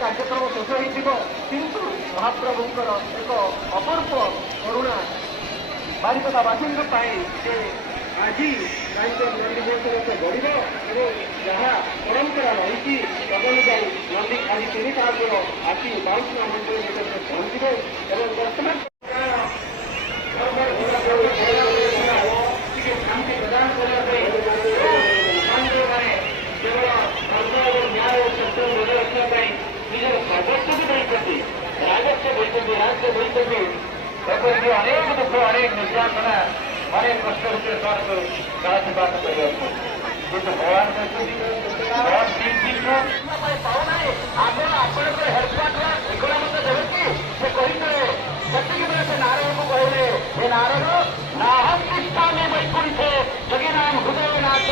କାର୍ଯ୍ୟକ୍ରମ ଶେଷ ହୋଇଯିବ, କିନ୍ତୁ ମହାପ୍ରଭୁଙ୍କର ଏକ ଅପୂର୍ବ କରୁଣା ବାରିପଦାବାସୀଙ୍କ ପାଇଁ ସେ ଆଜି ନନ୍ଦିଘୋଷରେ ବଢ଼ିବ ଏବଂ ଯାହା ପରମ୍ପରା ରହିଛି ତଦନୁଯାୟୀ ନନ୍ଦୀ ଆଜି 3 ପାହାଚର ଆସି ବାଉଁଶିମା ମନ୍ଦିର ନିକଟରେ ପହଞ୍ଚିବେ ଏବଂ ବର୍ତ୍ତମାନ ଟିକେ ଶାନ୍ତି ପ୍ରଦାନ କରିବା ପାଇଁ ମାନେ କେବଳ ଧର୍ମ ଏବଂ ନ୍ୟାୟ ଓ ସତ୍ୟ ବଜାୟ ରଖିବା ପାଇଁ ନିଜର ସର୍ବସ୍ୱକୁ ଦେଇଛନ୍ତି, ରାଜସ୍ୱ ଦେଇଛନ୍ତି, ରାଜ୍ୟ ଦେଇଛନ୍ତି। ଏପରିକି ଅନେକ ଦୁଃଖ, ଅନେକ ନିର୍ଯାତନା, ଅନେକ କଷ୍ଟ ଭିତରେ ସେମାନଙ୍କୁ କାଳାତିପାତ କରିବାକୁ, କିନ୍ତୁ ଭଗବାନ ପାଉନାହିଁ। ଆପଣ ଆପଣଙ୍କର ହେଡକ୍ୱାର୍ଟର ଠିକଣା ମଧ୍ୟ ଦେବେ କି? ସେ କହିଥିଲେ ସେତିକି ବେଳେ ସେ ନାରଦକୁ କହିଲେ, ହେ ନାରଦ, ନାହଂ ତିଷ୍ଠାମି ବୈକୁଣ୍ଠେ ଜଗିନାମ ହୃଦୟନାଥ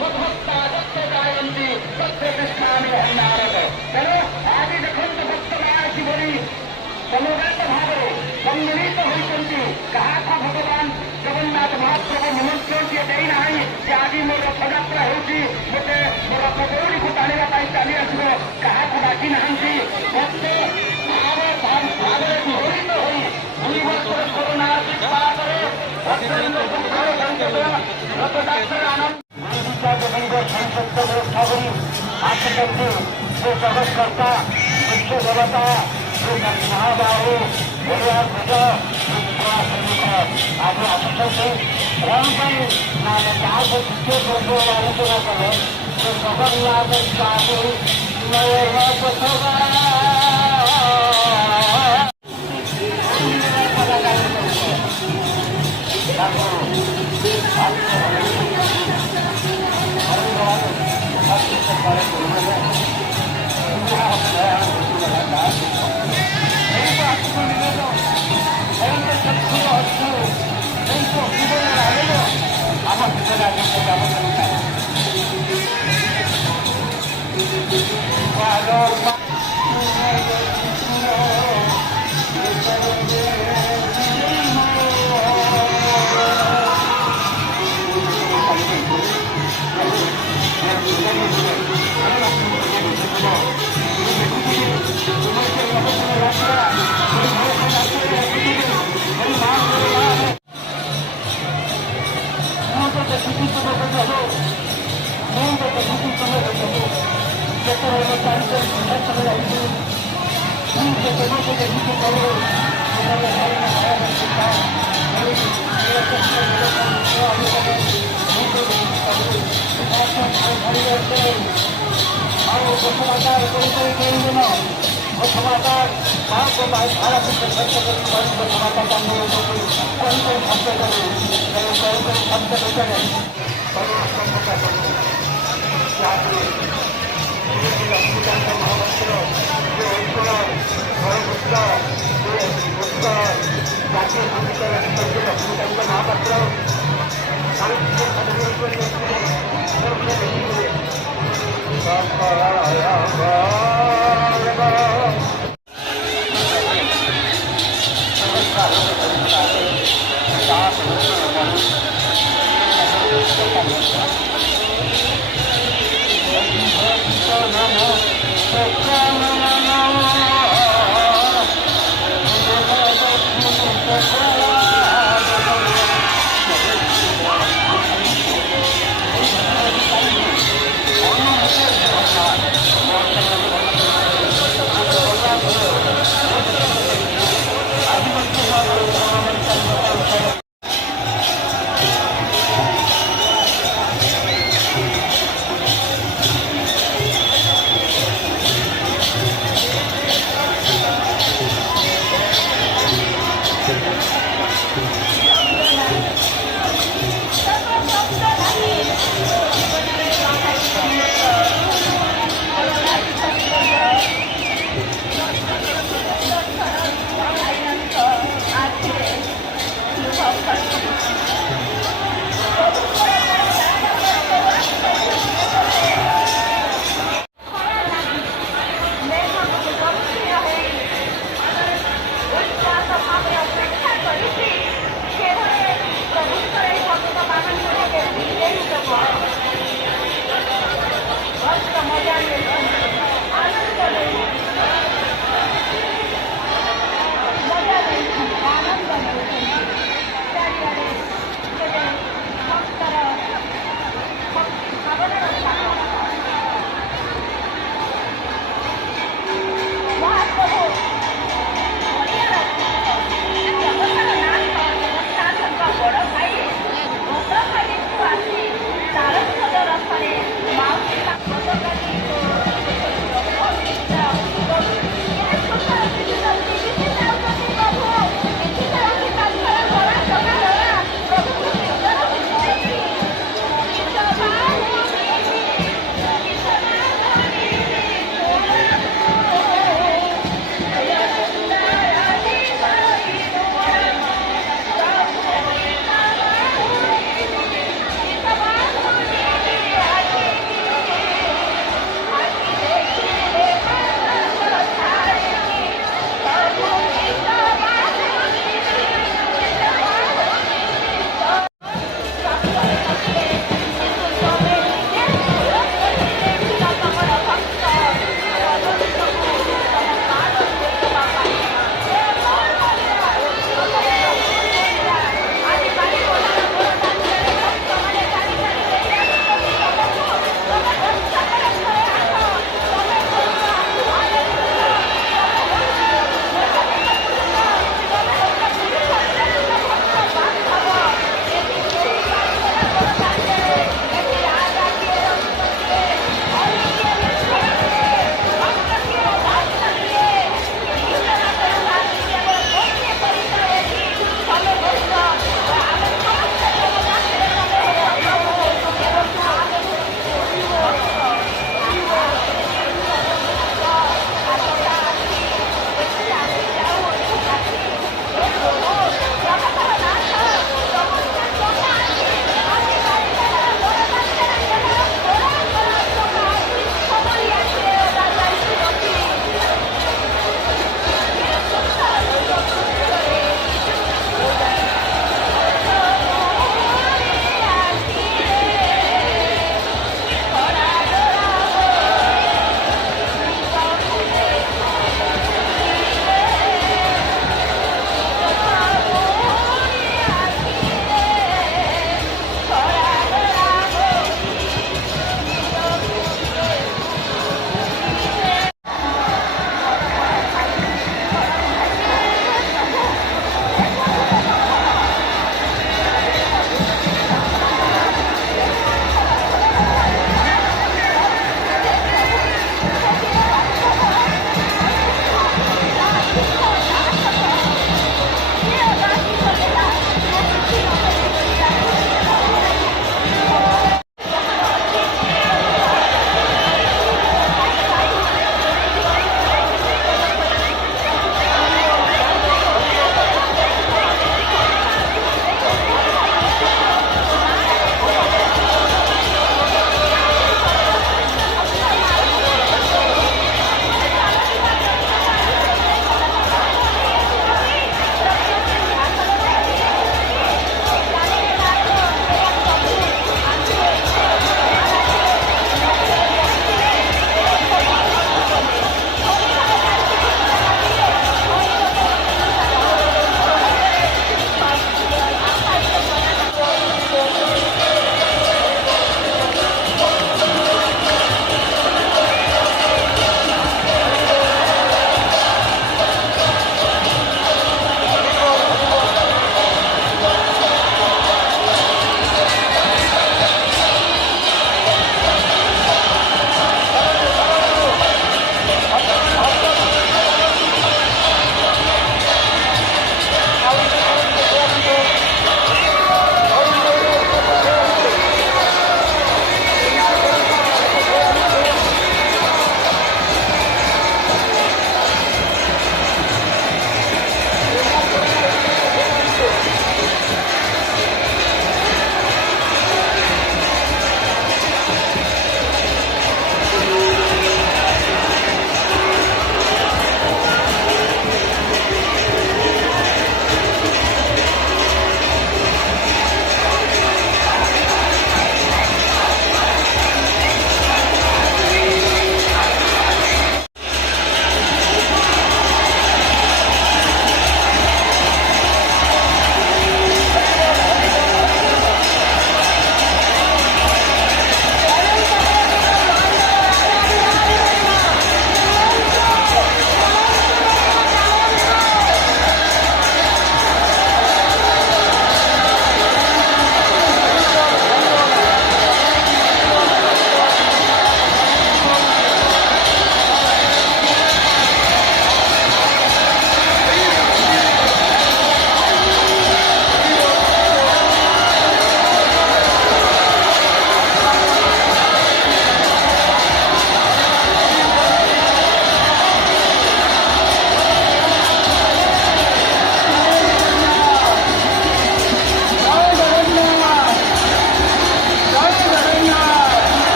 ମଦ୍ଭକ୍ତା ଯତ୍ତେ ଗାୟନ୍ତି ତତ୍ତେ ତିଷ୍ଠାମି ହେ ନାରଦ। ତେଣୁ ଆଜି ଦେଖନ୍ତୁ ଭକ୍ତମାନେ କିଭଳି ସମବେତ ଭାବରେ ସମ୍ମିଳିତ ହୋଇଛନ୍ତି। କାହାକୁ ଭଗବାନ ଜଗନ୍ନାଥ ମହାପ୍ରଭୁ ନିମନ୍ତ୍ରଣଟିଏ ଦେଇନାହିଁ ଯେ ଆଜି ମୋ ରଥଯାତ୍ରା ହେଉଛି, ମୋତେ ମୋ ରଥ ଦୌଡ଼ିକୁ ଟାଣିବା ପାଇଁ ଚାଲି ଆସିବ। କାହାକୁ ଡାକି ନାହାନ୍ତି। ଭାବରେ ବିହୋଳିତ ହୋଇ 2 ବର୍ଷର କରୋନା ପାଳରେ ରଥଯାତ୍ରାର ଆନନ୍ଦ ସଂସଦ ବ୍ୟବସ୍ଥା କରି ଆସିଛନ୍ତି। ସେ ଜଗତ୍କର୍ତ୍ତା, ବିଶ୍ୱ ଦେବତା, ମହାବାହୁ, ଓଡ଼ିଆ ଭୁଜ, ଆଜି ଆସୁଛନ୍ତି। କଣ ପାଇଁ ନା ଆମେ କାହାକୁ ଦ୍ୱିତୀୟ ପର୍ବ ଆଲୋଚନା କଲେ ସେ ଜଗନ୍ନାଥ କାହାକୁ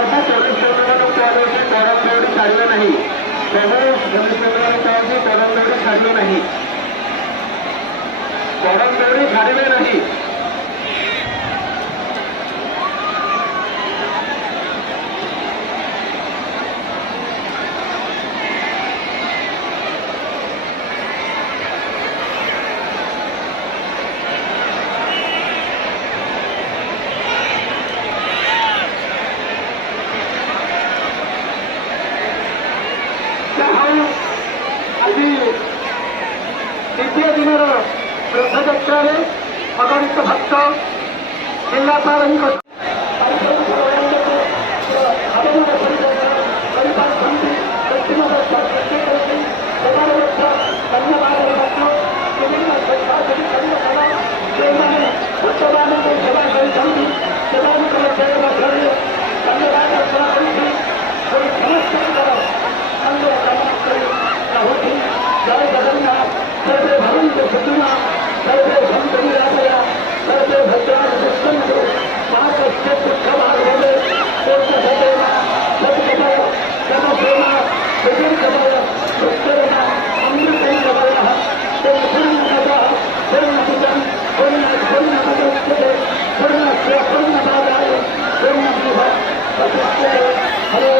ସବୁ ପୋଲିସ କର୍ମୀମାନଙ୍କୁ କୁହାଯାଇଛି କରମ ଦୌଡ଼ି ଛାଡ଼ିବେ ନାହିଁ। ସବୁ ପୋଲିସ କର୍ମୀମାନଙ୍କୁ କୁହାଯାଇଛି କରମ ଦୌଡ଼ି ଛାଡ଼ିବେ ନାହିଁ। କରମ ଦୌଡ଼ି ଛାଡ଼ିବେ ନାହିଁ। ଆଜି ଦ୍ୱିତୀୟ ଦିନର ରଥଯାତ୍ରାରେ ଅଗଣିତ ଭକ୍ତ ଜିଲ୍ଲାପାଳଙ୍କ ଭକ୍ତମାନଙ୍କୁ ସେବା କରିଛନ୍ତି ସେମାନଙ୍କର ସେବାରେ ଧନ୍ୟବାଦ ଅର୍ପଣ କରୁଛି। ସମସ୍ତଙ୍କର ମଙ୍ଗଳ କାମନା କରି ରହୁଛି। ଜୟ ଜଗନ୍ନାଥ। सर्वे भवन्तु सुखिनः सर्वे सन्तु निरामया सर्वे भद्राणि पश्यन्तु मा कश्चित् दुःखभाग् भवेत्। पूर्णसदेव सद्गतय जनसेवा सुदीर्घतय सुस्थिरः अमृतैकवयः पूर्णपूर्णतः पूर्णभुजं पूर्णमुदच्यते पूर्णस्य पूर्णमादाय पूर्णमेव प्रतिष्ठते। हरे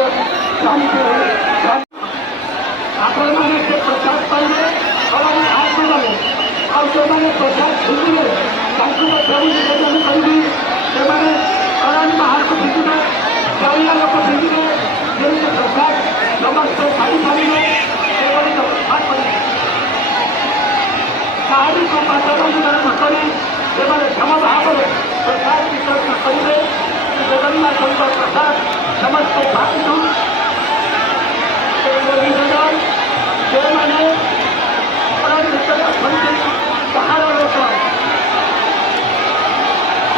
शान्तिः। ଆପଣମାନେ ସେ ପ୍ରସାଦ ପାଇବେ ଆଉ ଆହାତ ଦେବେ। ଆଉ ସେମାନେ ପ୍ରସାଦ ଛୁଇଁବେ ତାଙ୍କୁ ମଧ୍ୟ ମୁଁ ନିବେଦନ କରିବି ସେମାନେ ଅରଣ୍ୟ ବାହାରକୁ ଫିଙ୍ଗିବେ ଚାରିଆ ଲୋକ ଫିଙ୍ଗିବେ ଯେମିତି ପ୍ରସାଦ ସମସ୍ତେ ପାଇପାରିବେ ସେଭଳି ବ୍ୟବସ୍ଥା କରିବେ। କାହାରିକୁ ପାତରଞ୍ଜନ ନ କରି ସେମାନେ ସମଭାବରେ ପ୍ରସାଦ ବିତରଣ କରିବେ। ଜଗନ୍ନାଥଙ୍କ ପ୍ରସାଦ ସମସ୍ତେ ପାଆନ୍ତୁ। ଯେଉଁମାନେ ଭିତରେ ଅଛନ୍ତି ବାହାର ଲୋକ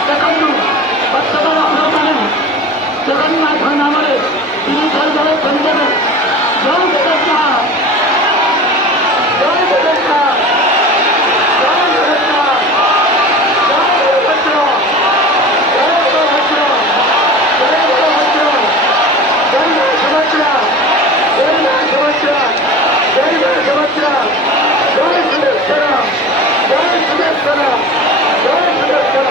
ଦେଖନ୍ତୁ ବର୍ତ୍ତମାନ ଆପଣମାନେ ଜଗନ୍ନାଥ ନାମରେ ତିନିଥର କହିଦେବେ ଜୟ ଜଗନ୍ନାଥ ଜୟ ଜଗନ୍ନାଥ ଜୟ ଜଗନ୍ନାଥ ଜୟ ବଳଭଦ୍ର ଜୟ ବଳଭଦ୍ର ଜୟ ବଳଭଦ୍ର ଜୟ ମା ସୁଭଦ୍ରା ଜୟ ମା ସୁଭଦ୍ରା जय जय सुभद्रा जय सुदर्शन जय सुदर्शन जय सुदर्शन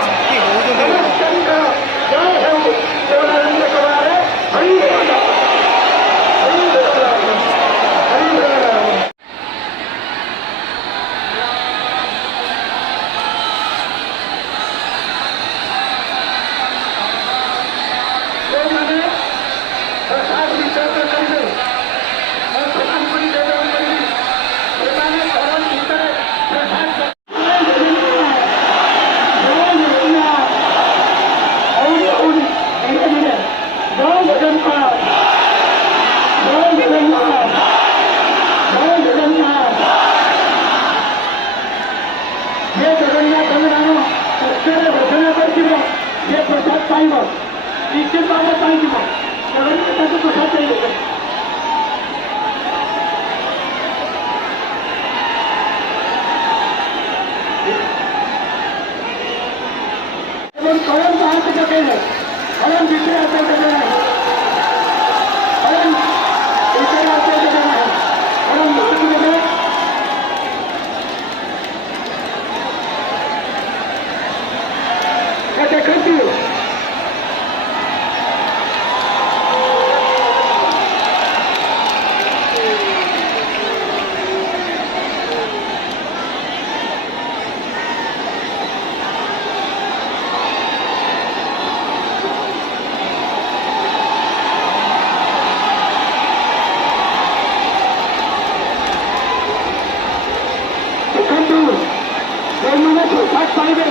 चंद्र जय हो देवानंद कुमार हरि बोल हरि बोल हरि बोल। प्रसाद वितरण करेंगे और प्रधान को निवेदन करेंगे ସେମାନେ କରम ଭିତରେ ପ୍ରସାଦ प्रसाद पाइब निश्चित भाव पाइब जगन्नाथ प्रसाद देवे। कलम बाहर से जगह है कलम भीतर आते जगह है कलम भीतर आते जगह है कलम भीतर जगह देखती प्रसाद पाइबे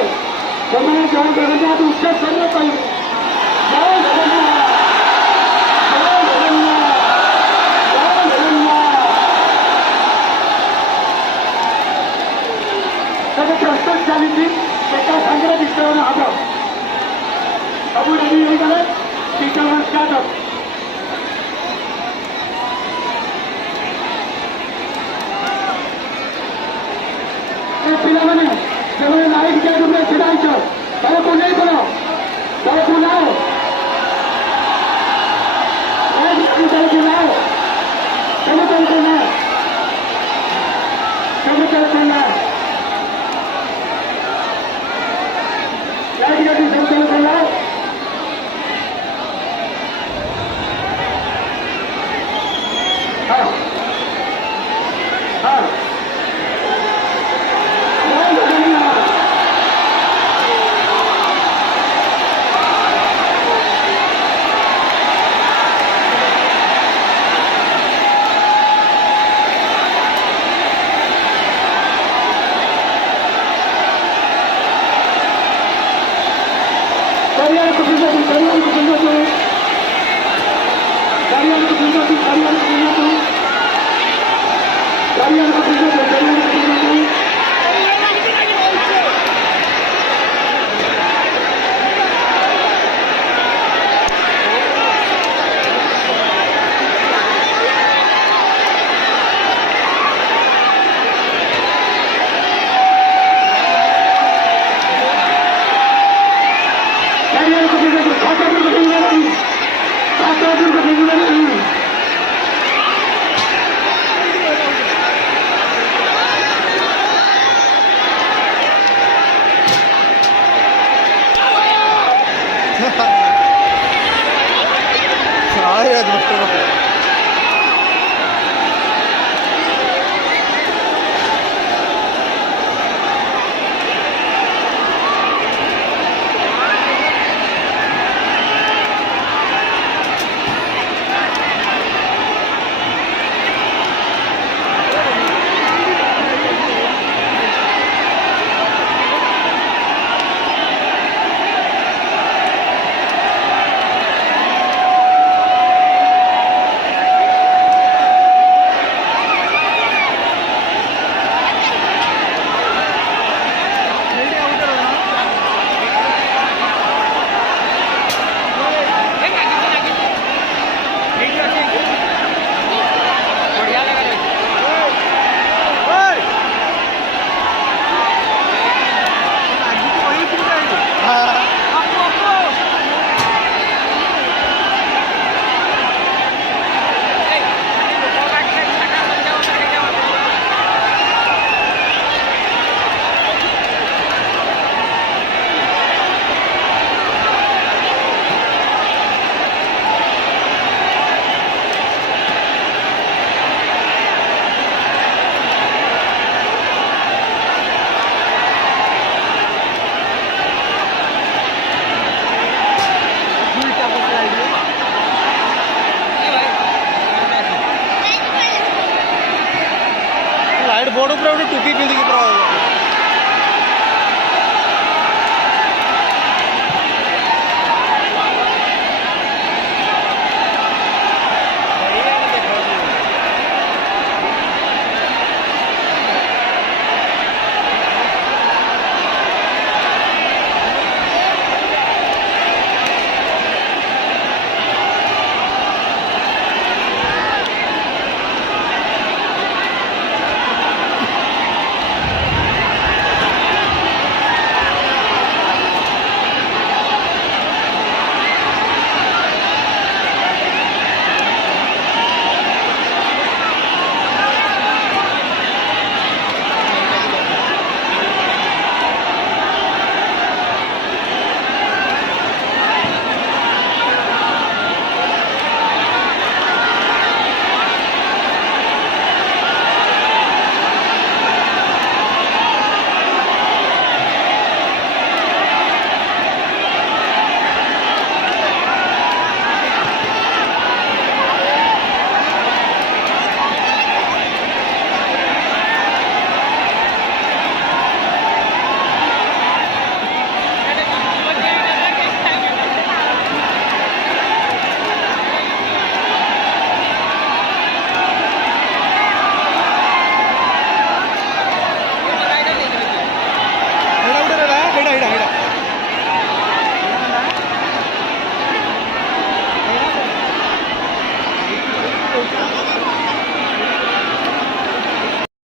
ସେମାନେ ଜୟ ଜଗନ୍ନାଥ ଉଚ୍ଚ ସ୍ୱରରେ କହିବେ ଜୟ ଜଗନ୍ନାଥ ଜୟ ଜଗନ୍ନାଥ ଜୟ ଜଗନ୍ନାଥ। ତେବେ ପ୍ରସ୍ତୁତ ଚାଲିଛି ଏକା ସାଙ୍ଗରେ ବିତରଣ ହେବ। ସବୁ ରେଡି ହେଇଗଲେ ବିତରଣ ଷ୍ଟାର୍ଟ ହେବ। ପିଲାମାନେ ସେମାନେ ଲାଇଟ୍ ଜାଗାରେ ଛିଡ଼ା ହେଇଛ ତମକୁ ନେଇ ପଡ଼ लाइट बोर्ड ऊपर टुकी पिंधिकी